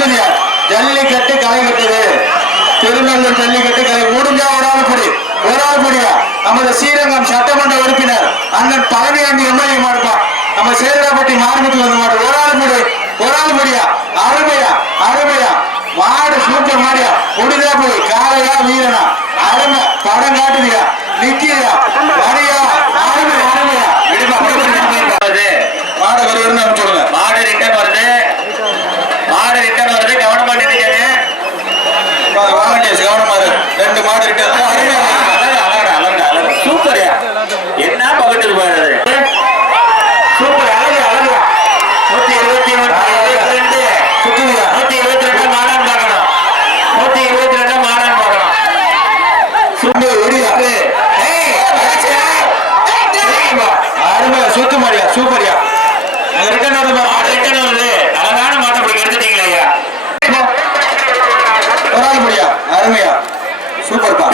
பிரச்சனையா? ஜல்லிக்கட்டு களை கட்டுது. திருநெல்லூர் ஜல்லிக்கட்டு களை முடிஞ்சா ஒரு ஆள் குடி ஒரு ஆள் குடியா நமது ஸ்ரீரங்கம் சட்டமன்ற உறுப்பினர் அண்ணன் பழனியாண்டி எம்எல்ஏ மாட்டான் நம்ம சேதராப்பட்டி மார்க்கெட்டில் வந்து மாட்டோம் ஒரு ஆள் முடி ஒரு ஆள் முடியா அருமையா? அருமையா? மாடு சூப்பர் மாடியா? முடிதா போய். காலையா வீரனா? அருமை. படம் காட்டுதியா? நிக்கிறியா சூப்பர்யா. ரிட்டர்ன் வருது. மாடு ரிட்டர்ன் வருது அழகான மாட்டை இப்படி எடுத்துட்டீங்களே ஐயா. ஒரு ஆள் முடியா அருமையா சூப்பர்ப்பா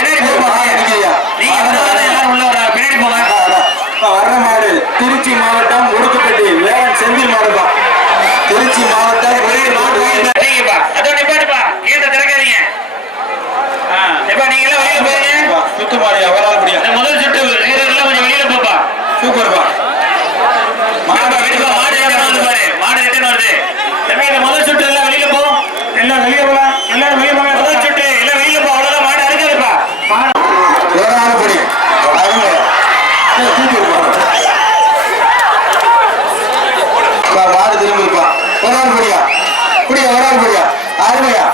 வர்ற மாடு திருச்சி மாவட்டம் முடுக்குப்பட்டி வேலன் செந்தில் மாடுப்பா திருச்சி மாவட்டம் ஆறுமையா ஆறுமையா